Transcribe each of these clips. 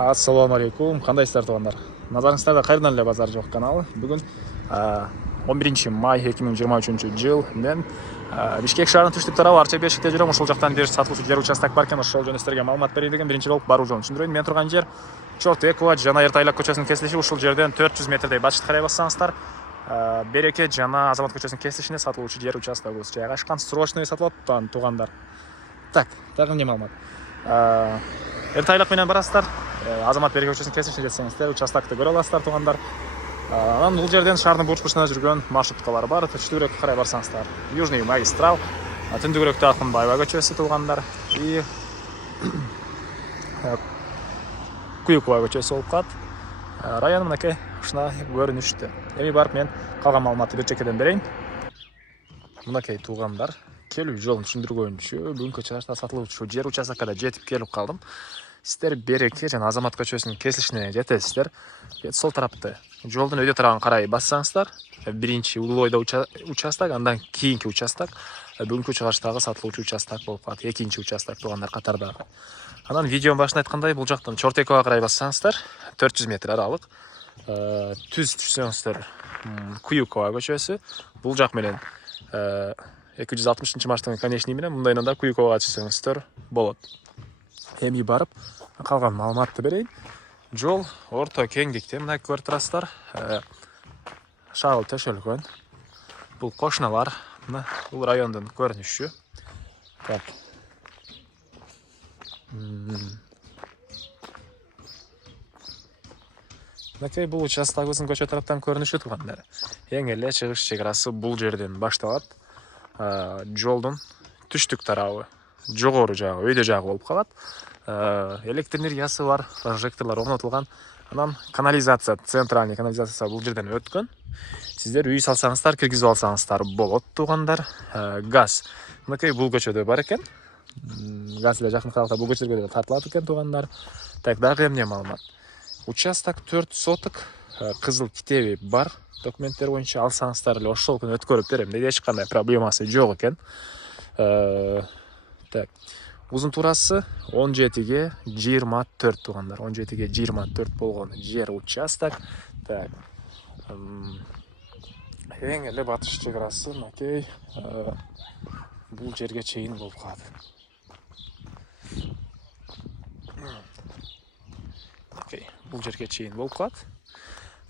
Ассаламу алейкум, кандайсыздар туугандар? Назарыңыздарда кайрадан эле базар жок каналы. Бүгүн 11 май 2023 жыл мен Бишкек шаарынын түштүк тарабы Арча Бешикте жүрөм. Ошол жактан бир сатылуучу жер участок бар экен. Ошол жөнүндө сиздерге маалымат берейин деген биринчи болуп баруу жолун түшүндүрөйүн. Мен турган жер Чортекова жана Эртайлак көчөсүнүн кесилиши. Ушул жерден 400 метрдей башка карай бассаңыздар Берекет жана Азамат көчөсүнүн кесилишине сатылуучу жер участогубуз жайгашкан. Срочный сатылып атат туугандар. Так, дагы эмне маалымат? Эртайлак менен барасыздар. Азамат Берекет көчөсүнүн кесилишине жетсеңиздер участокты көрө аласыздар туугандар. Анан бул жерден шаардын бурч бурчуна жүргөн маршруткалар бар. Түштүгүрөккө карай барсаңыздар Южный магистрал, түндүгүрөктө Акунбаева көчөсү туугандар. И Куюкова көчөсү болуп калат. Район мынакей ушуна көрүнүштү. Эми барып мен калган маалыматты бир чекеден берейин. Мынакей туугандар, келүү жолун түшүндүргөнчү бүгүнкү чыгышта сатылуучу жер участоккада жетип келип калдым. Сиздер Берекет жана Азамат көчөсүнүн кесилишине жетесиздер. Сол тарапты жолдун өйдө тарабын карай бассаңыздар, биринчи улуу ойдо участок, андан кийинки участок бүгүнкү чыгыштагы сатылуучу участок болуп калат. Экинчи участок туугандар катардагы. Анан видеонун башында айткандай, бул жактан Чортековага карай бассаңыздар 400 метр аралык. Түз түшсөңүздөр Куюкова көчөсү, бул жак менен 260 марштын конечный менен мындайынан да Куюковага түшсөңүздөр болот. Эми барып калган маалыматты берейин. Жол орто кеңдикте, мына көрүп турасыздар. Шагыл төшөлгөн. Бул кошуналар, мына бул райондун көрүнүшү. Так. Мынакей бул участогубуздун көчө тараптан көрүнүшү туугандар. Эң эле чыгыш чек арасы бул жерден башталат. Жолдун түштүк тарабы, жогору жагы, өйдө жагы болуп калат. Электр энергиясы бар, прожекторлор орнотулган. Анан канализация, центральный канализация бул жерден өткөн. Сиздер үй салсаңыздар, киргизип алсаңыздар болот туугандар. Газ мынакей бул көчөдө бар экен. Газ эле жакын аралыкта бул көчөлөргө тартылат экен туугандар. Так, дагы эмне маалымат? Участок 4 соток, кызыл китеби бар. Документтер боюнча алсаңыздар эле ошол күнү өткөрүп берем деди. Эч кандай проблемасы жок экен. Так. Узун турасы 17ге 24 туугандар. 17ге 24 болгон жер участок. Так. Эң эле батыш чек арасы мынакей бул жерге чейин болуп калат. Окей, бул жерге чейин болуп калат.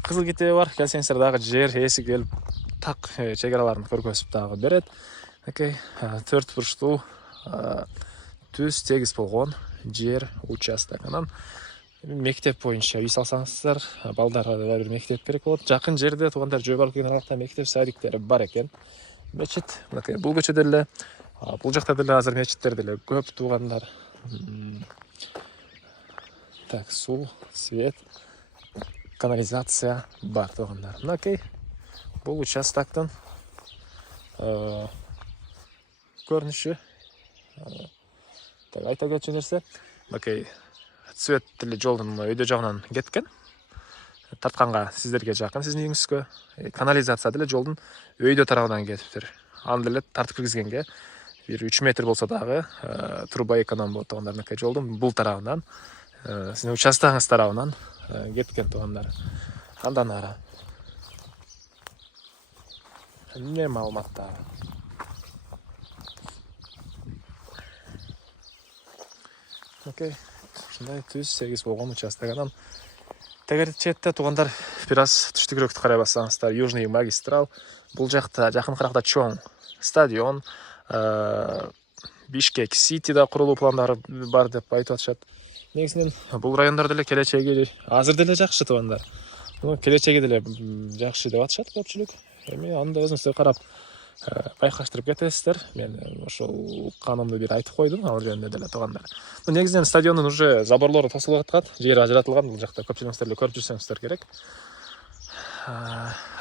Кызыл китеби бар. Келсеңиздер дагы жер ээси келип так чек араларын көргөзүп дагы берет. Окей, 4 бурчтуу түз тегиз болгон жер участок. Анан мектеп боюнча үй салсаңыздар, балдарга да бир мектеп керек болот. Жакын жерде туугандар жөө бар келген аралыкта мектеп садиктери бар экен. Мечит мынакей бул көчөдө эле, бул жакта деле азыр мечиттер деле көп туугандар. Так, суу, свет, канализация бар туугандар. Мынакей бул участоктун көрүнүшү. Так, айта кетчү нерсе, мынакей цвет деле жолдун өйдө жагынан кеткен. Тартканга сиздерге жакын, сиздин үйүңүзгө. Канализация деле жолдун өйдө тарабынан кетиптир. Аны деле тартып киргизгенге бир 3 метр болсо дагы труба эконом болот туугандар. Мынакей жолдун бул тарабынан, сиздин участогуңуз тарабынан кеткен туугандар. Андан ары эмне маалыматтар? Окей, ушундай түз сегиз болгон участок. Анан тегер четте туугандар бир аз түштүгүрөктү карай бассаңыздар Южный магистрал. Бул жакта жакын аракта чоң стадион, Бишкек Сити да курулуу пландары бар деп айтып атышат. Негизинен бул райондордо деле келечеги азыр деле жакшы туугандар. Келечеги деле жакшы деп атышат көпчүлүк. Эми аны да өзүңүздөр карап байкаштырып кетесиздер. Мен ошол канымды бир айтып койдум, ал жөнүндө деле туугандар. Негизинен стадиондун уже заборлору тосулуп аткат, жер ажыратылган. Бул жакта көпчүлүгүңүздөр эле көрүп жүрсөңүздөр керек.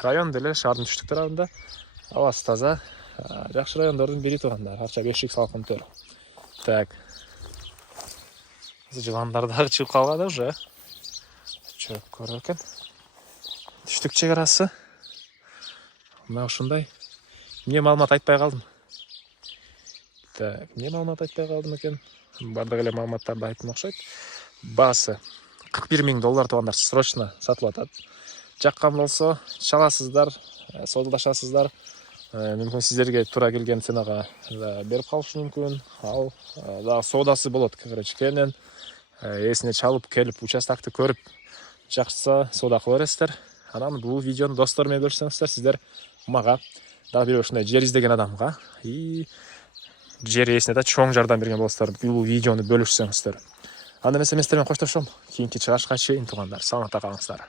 Район деле шаардын түштүк тарабында, абасы таза, жакшы райондордун бири туугандар. Арча Бешик салкын төр. Так. Жыландар дагы чыгып калган уже. Чөп көрөр экен. Түштүк чек арасы. Мына ушундай. Эмне маалымат айтпай калдым? Так, эмне маалымат айтпай калдым экен? Бардык эле маалыматтарды айттым окшойт. Баасы $41.000 туугандар срочно сатылып атат. Жаккан болсо чаласыздар, содалашасыздар. Мүмкүн сиздерге туура келген ценага берип калышы мүмкүн. Ал дагы соодасы болот, короче, кенен эсине чалып келип участокты көрүп жакшыса соода кыла бересиздер. Анан бул видеону достор менен бөлүшсөңүздөр, сиздер мага дагы бир ушундай жер издеген адамга жер ээсине да чоң жардам берген болосуздар. Бул видеону бөлүшсөңүздөр. Анда эмесе мен сиздер менен коштошом. Кийинки чыгышка чейин туугандар, саламатта калыңыздар.